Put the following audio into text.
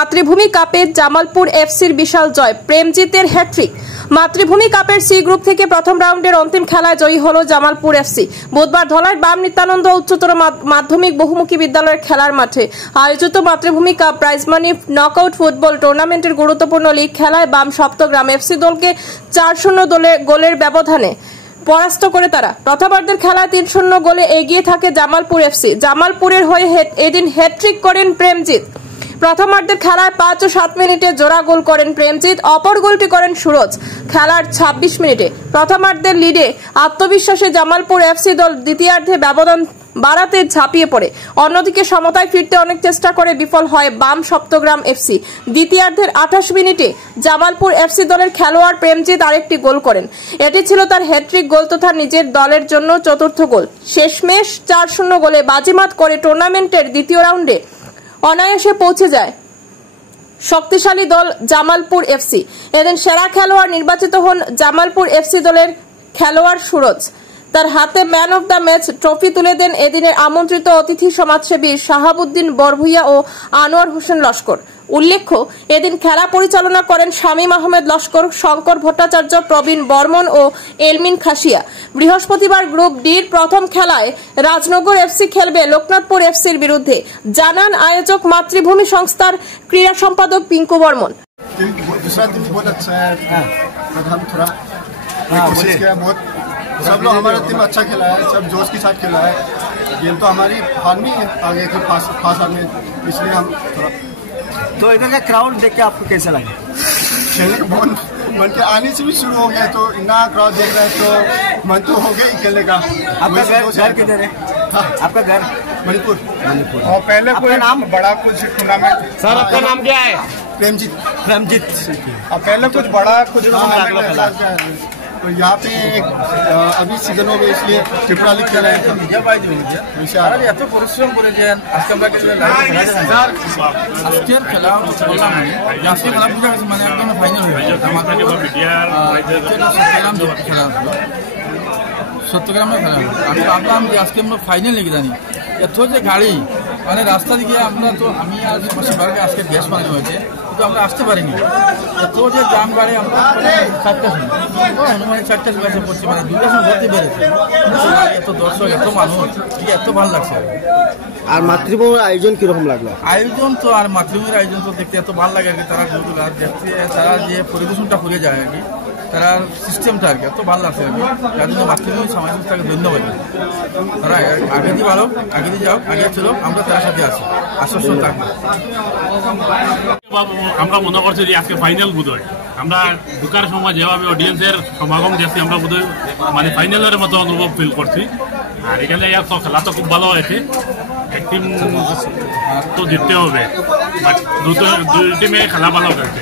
মাতৃভূমি কাপে জামালপুর এফসির বিশাল জয়, প্রেমজিতের হ্যাট্রিক। মাতৃভূমি কাপের সি গ্রুপ থেকে প্রথম রাউন্ডের অন্তিম খেলায় জয়ী হলো জামালপুর এফসি। বুধবার ধলাইর বাম নিত্যানন্দ উচ্চতর মাধ্যমিক বহুমুখী বিদ্যালয়ের খেলার মাঠে আয়োজিত মাতৃভূমি cup prize money knockout football টুর্নামেন্টের গুরুত্বপূর্ণ লিগ খেলায় বাম সপ্তগ্রাম এফসি দলকে 4-0 গোলের ব্যবধানে পরাস্ত করে তারা প্রথমার্ধের খেলায় 3-0 গোলে এগিয়ে থাকে জামালপুর এফসি। জামালপুরের হয়ে এদিন হ্যাট্রিক করেন প্রেমজিৎ। প্রথমার্ধের খেলায় 5 ও 7 মিনিটে জোড়া গোল করেন প্রেমজিৎ, অপর গোলটি করেন সুরজ খেলার 26 মিনিটে। প্রথমার্ধের লিডে আত্মবিশ্বাসে জামালপুর এফসি দল দ্বিতীয়ার্ধে ব্যবধান বাড়াতে ঝাঁপিয়ে পড়ে। অন্যদিকে সমতায় ফিরতে অনেক চেষ্টা করে বিফল হয় বাম সপ্তগ্রাম এফসি। দ্বিতীয়ার্ধের 28 মিনিটে জামালপুর এফসি দলের খেলোয়াড় প্রেমজিৎ আরেকটি গোল করেন। এটি ছিল তার হ্যাট্রিক গোল তথা নিজের দলের জন্য চতুর্থ গোল। শেষমেশ 4-0 গোলে বাজিমাত করে টুর্নামেন্টের দ্বিতীয় রাউন্ডে অনায়াসে পৌঁছে যায় শক্তিশালী দল জামালপুর এফসি। এদিন সেরা খেলোয়াড় নির্বাচিত হন জামালপুর এফসি দলের খেলোয়াড় সুরজ। তার হাতে man of the match trophy তুলে দেন এদিনের আমন্ত্রিত অতিথি সমাজসেবী শাহাবুদ্দিন বরভুইয়া ও আনোয়ার হোসেন লস্কর। উল্লেখ্য, এদিন খেলা পরিচালনা করেন শামীম আহমেদ লস্কর, শঙ্কর ভট্টাচার্য, প্রবীণ বর্মন ও এলমিন খাসিয়া। বৃহস্পতিবার গ্রুপ ডির প্রথম খেলায় রাজনগর এফসি খেলবে লোকনাথপুর এফসির বিরুদ্ধে, জানান আয়োজক মাতৃভূমি সংস্থার ক্রীড়া সম্পাদক পিঙ্কু বর্মন। सब लोग हमारा टीम अच्छा खेला है, सब जोश के साथ खेला है। गेम तो हमारी हार में आगे थे फास्ट में, इसलिए हम थोड़ा। तो इधर का क्राउड देख के आपको कैसा लगा? खेलने का मन के आने से भी शुरू हो गया, तो इतना क्राउड देख रहे हैं तो मन तो हो गया ही खेलने का। आपका घर किधर है? हाँ, आपका घर मणिपुर। और पहले कोई नाम बड़ा कुछ टूर्नामेंट? सर आपका नाम क्या है? प्रेमजीत। प्रेमजीत। और पहले कुछ बड़ा कुछ तो यहाँ पे अभी सीजनों में इसलिए त्रिपुरा लीग खेला है। এত পরিশ্রম করেছেন আজকে আমরা আজকের খেলা বললাম আজকে খেলা বুঝা গেছে মানে একদম ফাইনাল হয়ে গেছে। খেলা চট্টগ্রামে খেলা আমি ভাবলাম যে আজকে আমরা ফাইনাল লিগে জানি এত যে গাড়ি মানে রাস্তা দিকে আমরা তো আমি আর পাশে আজকে গ্যাস বানানো হয়েছে কিন্তু আমরা আসতে পারিনি। এত যে জাম গাড়ি আমরা 4টার সময় হনুমানের 4টার সময় এসে পড়ছি, মানে 2টার সময় ভর্তি বেড়েছে। এত দর্শক এত মানুষ এত ভালো লাগছে। আর মাতৃভূমির আয়োজন কিরকম লাগলো? আয়োজন তো আর মাতৃভূমির আয়োজন তো দেখতে এত ভালো লাগে আর কি। তারা যেগুলো দেখতে তারা যে পরিবেশনটা করে যায় আর কি, তারা সিস্টেমটা আর কি এত ভালো লাগছে আর কি। তার জন্য মাতৃভূমি সমাজ সংস্থাকে ধন্যবাদ। তারা আগে দিয়ে ভালো, আগে দিয়ে যাও, আগে ছিল আমরা তার সাথে আছি, আশ্বস্ত থাকবো। আমরা মনে করছি যে আজকে ফাইনাল বোধহয় আমরা ঢুকার সময় যেভাবে অডিয়েন্সের সমাগম দেখছি আমরা বোধহয় মানে ফাইনালের মতো অনুভব ফিল করছি। আর এখানে খেলা তো খুব ভালো হয়েছে, এক টিম তো জিততে হবে, বাট দুই টিমে খেলা ভালো হয়েছে।